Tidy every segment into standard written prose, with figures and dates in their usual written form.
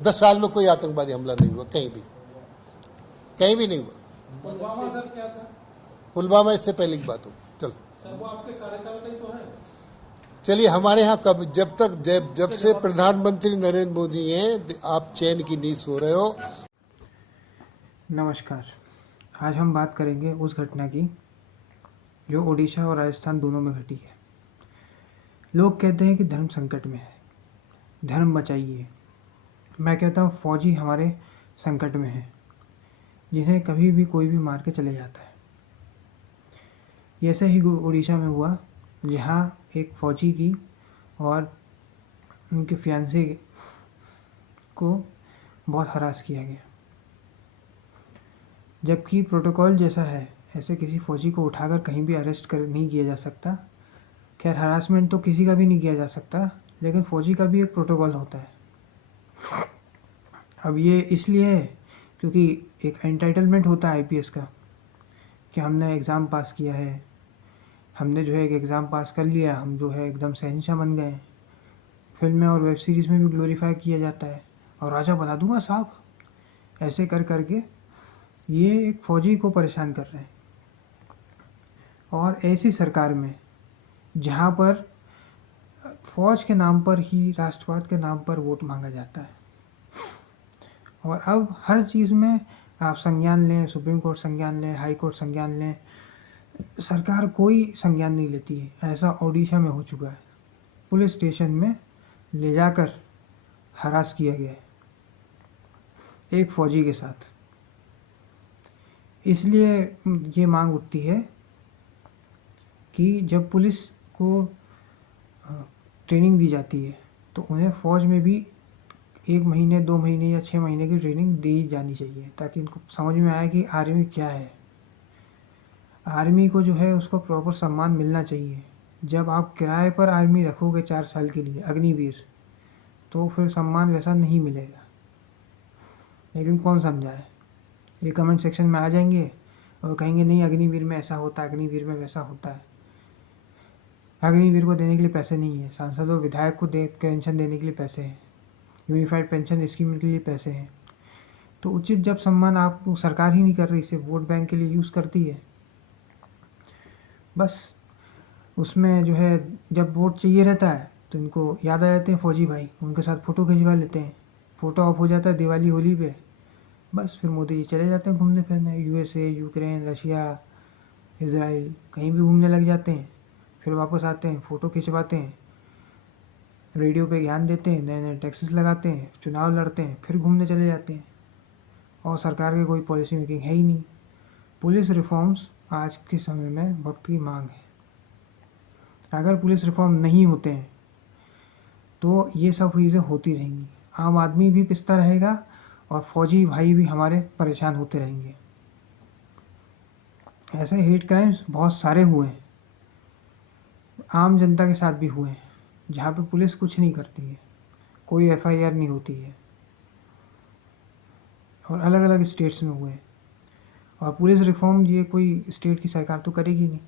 10 साल में कोई आतंकवादी हमला नहीं हुआ कहीं भी नहीं हुआ। पुलवामा सर क्या था? पुलवामा इससे पहले की बात होगी। चलो सर वो आपके कार्यकाल का ही तो है। चलिए, हमारे यहाँ कब जब से प्रधानमंत्री नरेंद्र मोदी हैं, आप चैन की नींद सो रहे हो। नमस्कार। आज हम बात करेंगे उस घटना की जो ओडिशा और राजस्थान दोनों में घटी है। लोग कहते हैं कि धर्म संकट में है, धर्म बचाइए। मैं कहता हूँ फौजी हमारे संकट में है, जिन्हें कभी भी कोई भी मार के चले जाता है। ऐसे ही उड़ीसा में हुआ, जहाँ एक फौजी की और उनके फियांसे को बहुत हरास किया गया। जबकि प्रोटोकॉल जैसा है, ऐसे किसी फौजी को उठाकर कहीं भी अरेस्ट कर नहीं किया जा सकता। खैर, हरासमेंट तो किसी का भी नहीं किया जा सकता, लेकिन फौजी का भी एक प्रोटोकॉल होता है। अब ये इसलिए है क्योंकि एक एंटाइटलमेंट होता है आईपीएस का, कि हमने एग्ज़ाम पास किया है, हमने जो है एक एग्ज़ाम पास कर लिया, हम जो है एकदम शहंशाह बन गए। फिल्में और वेब सीरीज़ में भी ग्लोरीफाई किया जाता है, और राजा बना दूंगा साहब, ऐसे कर करके ये एक फ़ौजी को परेशान कर रहे हैं। और ऐसी सरकार में जहाँ पर फ़ौज के नाम पर ही, राष्ट्रवाद के नाम पर वोट मांगा जाता है, और अब हर चीज़ में आप संज्ञान लें, सुप्रीम कोर्ट संज्ञान लें, हाई कोर्ट संज्ञान लें, सरकार कोई संज्ञान नहीं लेती है। ऐसा ओडिशा में हो चुका है। पुलिस स्टेशन में ले जाकर हरास किया गया है एक फ़ौजी के साथ। इसलिए ये मांग उठती है कि जब पुलिस को ट्रेनिंग दी जाती है, तो उन्हें फ़ौज में भी 1 महीने, 2 महीने या 6 महीने की ट्रेनिंग दी जानी चाहिए, ताकि इनको समझ में आए कि आर्मी क्या है। आर्मी को जो है उसको प्रॉपर सम्मान मिलना चाहिए। जब आप किराए पर आर्मी रखोगे 4 साल के लिए, अग्निवीर, तो फिर सम्मान वैसा नहीं मिलेगा। लेकिन कौन समझाए? ये कमेंट सेक्शन में आ जाएंगे और कहेंगे नहीं, अग्निवीर में ऐसा होता है, अग्निवीर में वैसा होता है। अग्निवीर को देने के लिए पैसे नहीं है, सांसद और विधायक को पेंशन देने के लिए पैसे हैं, यूनिफाइड पेंशन स्कीम के लिए पैसे हैं। तो उचित जब सम्मान आप सरकार ही नहीं कर रही, सिर्फ वोट बैंक के लिए यूज़ करती है। बस उसमें जो है जब वोट चाहिए रहता है तो इनको याद आ जाते हैं फौजी भाई, उनके साथ फ़ोटो खिंचवा लेते हैं। फ़ोटो ऑफ हो जाता है दिवाली होली पे, बस फिर मोदी जी चले जाते हैं घूमने फिरने, यूएसए, यूक्रेन, रशिया, इज़राइल, कहीं भी घूमने लग जाते हैं। फिर वापस आते हैं, फ़ोटो खिंचवाते हैं, रेडियो पे ज्ञान देते हैं, नए नए टैक्सेस लगाते हैं, चुनाव लड़ते हैं, फिर घूमने चले जाते हैं। और सरकार की कोई पॉलिसी मेकिंग है ही नहीं। पुलिस रिफॉर्म्स आज के समय में वक्त की मांग है। अगर पुलिस रिफॉर्म नहीं होते हैं तो ये सब चीज़ें होती रहेंगी। आम आदमी भी पिसता रहेगा और फौजी भाई भी हमारे परेशान होते रहेंगे। ऐसे हेट क्राइम्स बहुत सारे हुए हैं, आम जनता के साथ भी हुए हैं, जहाँ पे पुलिस कुछ नहीं करती है, कोई एफआईआर नहीं होती है, और अलग अलग स्टेट्स में हुए हैं। और पुलिस रिफॉर्म ये कोई स्टेट की सरकार तो करेगी नहीं,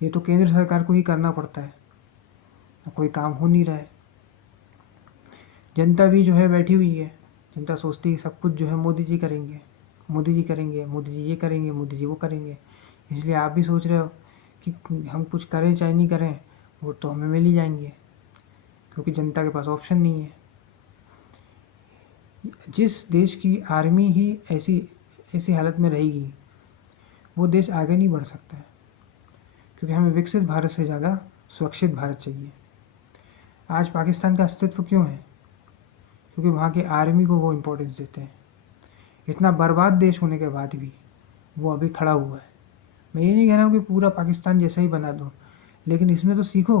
ये तो केंद्र सरकार को ही करना पड़ता है। कोई काम हो नहीं रहा है। जनता भी जो है बैठी हुई है, जनता सोचती है सब कुछ जो है मोदी जी करेंगे, मोदी जी करेंगे, मोदी जी ये करेंगे, मोदी जी वो करेंगे। इसलिए आप भी सोच रहे हो कि हम कुछ करें चाहे नहीं करें, वोट तो हमें मिल ही जाएंगे, क्योंकि जनता के पास ऑप्शन नहीं है। जिस देश की आर्मी ही ऐसी हालत में रहेगी, वो देश आगे नहीं बढ़ सकता है, क्योंकि हमें विकसित भारत से ज़्यादा सुरक्षित भारत चाहिए। आज पाकिस्तान का अस्तित्व क्यों है? क्योंकि वहाँ की आर्मी को वो इम्पोर्टेंस देते हैं। इतना बर्बाद देश होने के बाद भी वो अभी खड़ा हुआ है। मैं ये नहीं कह रहा हूँ कि पूरा पाकिस्तान जैसा ही बना दो, लेकिन इसमें तो सीखो,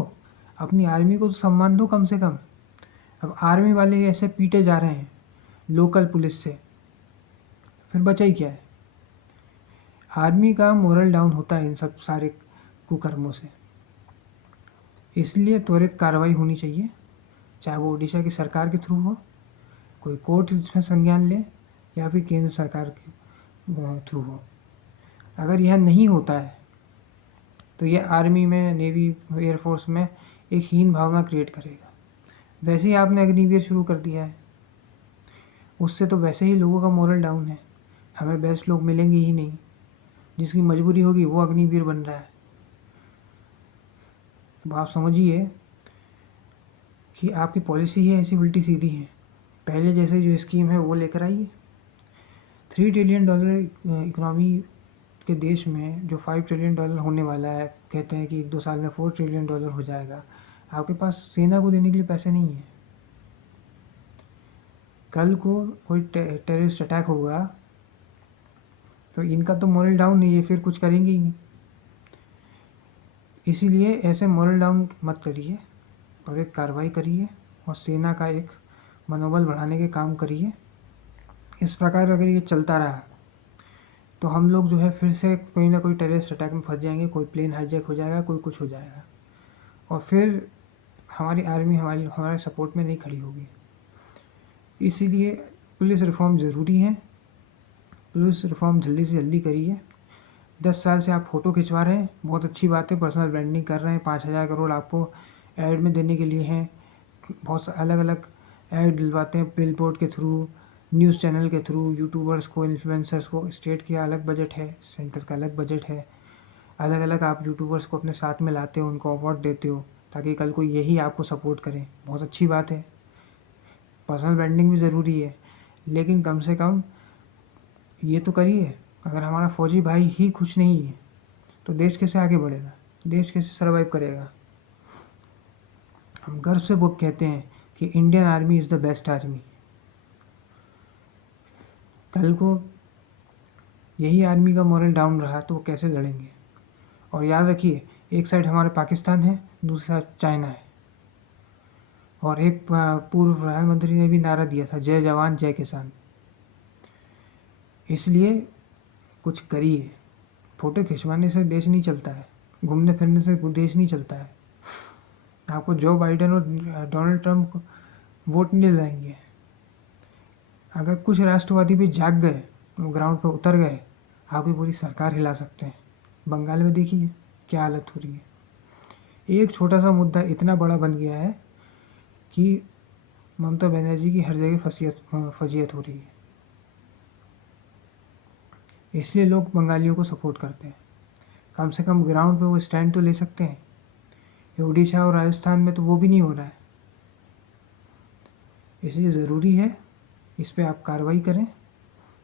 अपनी आर्मी को तो सम्मान दो कम से कम। अब आर्मी वाले ऐसे पीटे जा रहे हैं लोकल पुलिस से, फिर बचा ही क्या है? आर्मी का मोरल डाउन होता है इन सब सारे कुकर्मों से। इसलिए त्वरित कार्रवाई होनी चाहिए, चाहे वो उड़ीसा की सरकार के थ्रू हो, कोई कोर्ट इसमें संज्ञान ले, या फिर केंद्र सरकार के थ्रू हो। अगर यह नहीं होता है तो ये आर्मी में, नेवी, एयरफोर्स में एक हीन भावना क्रिएट करेगा। वैसे ही आपने अग्निवीर शुरू कर दिया है, उससे तो वैसे ही लोगों का मोरल डाउन है, हमें बेस्ट लोग मिलेंगे ही नहीं, जिसकी मजबूरी होगी वो अग्निवीर बन रहा है। तो आप समझिए कि आपकी पॉलिसी ही ऐसी उल्टी सीधी है। पहले जैसे जो स्कीम है वो लेकर आइए। $3 ट्रिलियन इकोनॉमी के देश में जो $5 ट्रिलियन होने वाला है, कहते हैं कि 1-2 साल में $4 ट्रिलियन हो जाएगा, आपके पास सेना को देने के लिए पैसे नहीं है। कल को कोई टेररिस्ट अटैक होगा तो इनका तो मोरल डाउन नहीं है, फिर कुछ करेंगे ही नहीं। इसीलिए ऐसे मोरल डाउन मत करिए और एक कार्रवाई करिए और सेना का एक मनोबल बढ़ाने के काम करिए। इस प्रकार अगर ये चलता रहा तो हम लोग जो है फिर से कोई ना कोई टेररिस्ट अटैक में फंस जाएंगे, कोई प्लेन हाईजैक हो जाएगा, कोई कुछ हो जाएगा, और फिर हमारी आर्मी हमारे सपोर्ट में नहीं खड़ी होगी। इसीलिए पुलिस रिफॉर्म ज़रूरी है। पुलिस रिफॉर्म जल्दी से जल्दी करिए। 10 साल से आप फ़ोटो खिंचवा रहे हैं, बहुत अच्छी बात है, पर्सनल ब्रांडिंग कर रहे हैं, 5,000 करोड़ आपको ऐड में देने के लिए हैं, बहुत अलग अलग ऐड दिलवाते हैं, बिल बोर्ड के थ्रू, न्यूज़ चैनल के थ्रू, यूट्यूबर्स को, इन्फ्लुएंसर्स को। स्टेट का अलग बजट है, सेंटर का अलग बजट है, अलग अलग आप यूट्यूबर्स को अपने साथ में लाते हो, उनको अवार्ड देते हो ताकि कल को यही आपको सपोर्ट करें। बहुत अच्छी बात है, पर्सनल ब्रांडिंग भी ज़रूरी है, लेकिन कम से कम ये तो करिए। अगर हमारा फौजी भाई ही खुश नहीं है तो देश कैसे आगे बढ़ेगा, देश कैसे सर्वाइव करेगा। हम गर्व से वो कहते हैं कि Indian army is the best army. कल को यही आर्मी का मोरल डाउन रहा तो वो कैसे लड़ेंगे। और याद रखिए, एक साइड हमारे पाकिस्तान है, दूसरी साइड चाइना है। और एक पूर्व प्रधानमंत्री ने भी नारा दिया था, जय जवान जय किसान। इसलिए कुछ करिए। फ़ोटो खिंचवाने से देश नहीं चलता है, घूमने फिरने से देश नहीं चलता है। आपको जो बाइडेन और डोनाल्ड ट्रंप को वोट नहीं दिलाएंगे। अगर कुछ राष्ट्रवादी भी जाग गए, वो ग्राउंड पर उतर गए, आपकी पूरी सरकार हिला सकते हैं। बंगाल में देखिए क्या हालत हो रही है। एक छोटा सा मुद्दा इतना बड़ा बन गया है कि ममता बनर्जी की हर जगह फजीयत हो रही है। इसलिए लोग बंगालियों को सपोर्ट करते हैं। कम से कम ग्राउंड पे वो स्टैंड तो ले सकते हैं। ये उड़ीसा और राजस्थान में तो वो भी नहीं हो रहा है। इसलिए ज़रूरी है इस पे आप कार्रवाई करें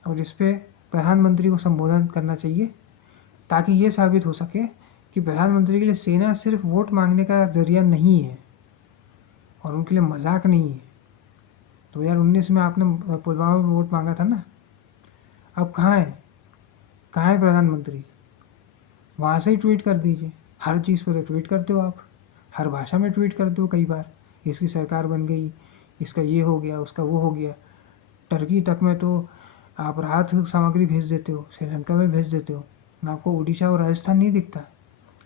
और इस पे प्रधानमंत्री को संबोधन करना चाहिए, ताकि ये साबित हो सके कि प्रधानमंत्री के लिए सेना सिर्फ वोट मांगने का जरिया नहीं है और उनके लिए मजाक नहीं है। 2019 में आपने पुलवामा में वोट मांगा था ना, अब कहाँ है प्रधानमंत्री? वहाँ से ही ट्वीट कर दीजिए। हर चीज़ पर तो ट्वीट करते हो आप, हर भाषा में ट्वीट करते हो। कई बार इसकी सरकार बन गई, इसका ये हो गया, उसका वो हो गया। टर्की तक में तो आप राहत सामग्री भेज देते हो, श्रीलंका में भेज देते हो। आपको उड़ीसा और राजस्थान नहीं दिखता,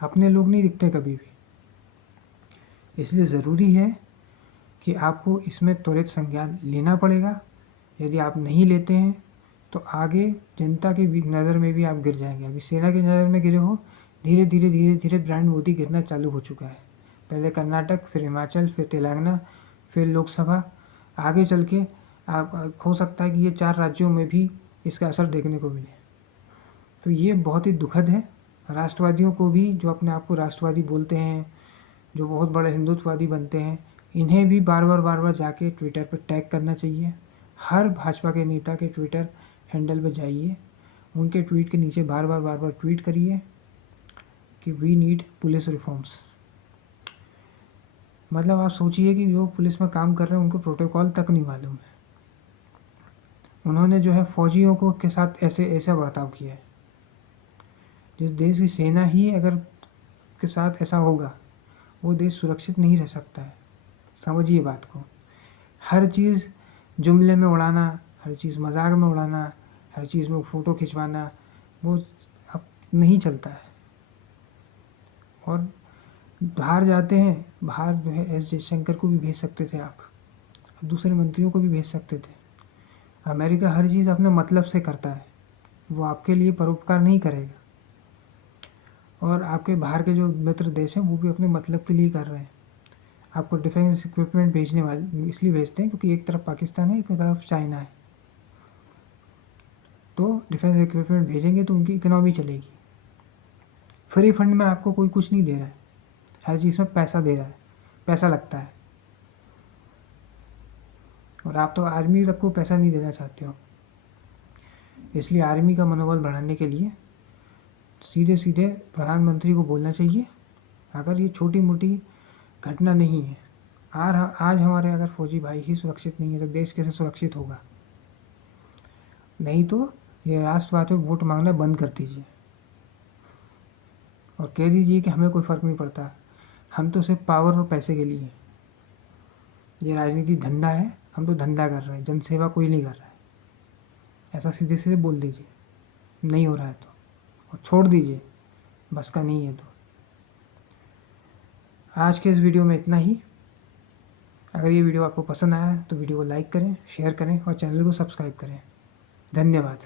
अपने लोग नहीं दिखते कभी भी। इसलिए ज़रूरी है कि आपको इसमें त्वरित संज्ञान लेना पड़ेगा। यदि आप नहीं लेते हैं तो आगे जनता की नज़र में भी आप गिर जाएंगे। अभी सेना की नज़र में गिरे हो, धीरे धीरे ब्रांड मोदी गिरना चालू हो चुका है। पहले कर्नाटक, फिर हिमाचल, फिर तेलंगाना, फिर लोकसभा। आगे चल के आप हो सकता है कि ये 4 राज्यों में भी इसका असर देखने को मिले। तो ये बहुत ही दुखद है। राष्ट्रवादियों को भी, जो अपने आप को राष्ट्रवादी बोलते हैं, जो बहुत बड़े हिंदुत्ववादी बनते हैं, इन्हें भी बार बार जाके ट्विटर पर टैग करना चाहिए। हर भाजपा के नेता के ट्विटर हैंडल पर जाइए, उनके ट्वीट के नीचे बार बार ट्वीट करिए कि वी नीड पुलिस रिफॉर्म्स। मतलब आप सोचिए कि जो पुलिस में काम कर रहे हैं उनको प्रोटोकॉल तक नहीं मालूम है। उन्होंने जो है फौजियों को के साथ ऐसा बर्ताव किया है। जिस देश की सेना ही अगर के साथ ऐसा होगा, वो देश सुरक्षित नहीं रह सकता है। समझिए बात को। हर चीज़ जुमले में उड़ाना, हर चीज़ मजाक में उड़ाना, हर चीज़ में फ़ोटो खिंचवाना, वो अब नहीं चलता है। और बाहर जाते हैं, बाहर जो है एस जयशंकर को भी भेज सकते थे आप, दूसरे मंत्रियों को भी भेज सकते थे। अमेरिका हर चीज़ अपने मतलब से करता है, वो आपके लिए परोपकार नहीं करेगा। और आपके बाहर के जो मित्र देश हैं वो भी अपने मतलब के लिए कर रहे हैं। आपको डिफेंस इक्विपमेंट भेजने वाले इसलिए भेजते हैं क्योंकि एक तरफ पाकिस्तान है, एक तरफ चाइना है। तो डिफेंस इक्विपमेंट भेजेंगे तो उनकी इकोनॉमी चलेगी। फ्री फंड में आपको कोई कुछ नहीं दे रहा है, हर चीज़ में पैसा दे रहा है, पैसा लगता है, और आप तो आर्मी तक को पैसा नहीं देना चाहते हो। इसलिए आर्मी का मनोबल बढ़ाने के लिए सीधे सीधे प्रधानमंत्री को बोलना चाहिए, अगर ये छोटी मोटी घटना नहीं है, आज हमारे अगर फौजी भाई ही सुरक्षित नहीं है तो देश कैसे सुरक्षित होगा। नहीं तो ये राष्ट्रवाद पे वोट मांगना बंद कर दीजिए और कह दीजिए कि हमें कोई फ़र्क नहीं पड़ता, हम तो सिर्फ पावर और पैसे के लिए, ये राजनीति धंधा है, हम तो धंधा कर रहे हैं, जनसेवा कोई नहीं कर रहा है, ऐसा सीधे सीधे बोल दीजिए। नहीं हो रहा है तो और छोड़ दीजिए, बस का नहीं है तो। आज के इस वीडियो में इतना ही। अगर ये वीडियो आपको पसंद आया तो वीडियो को लाइक करें, शेयर करें और चैनल को सब्सक्राइब करें। धन्यवाद।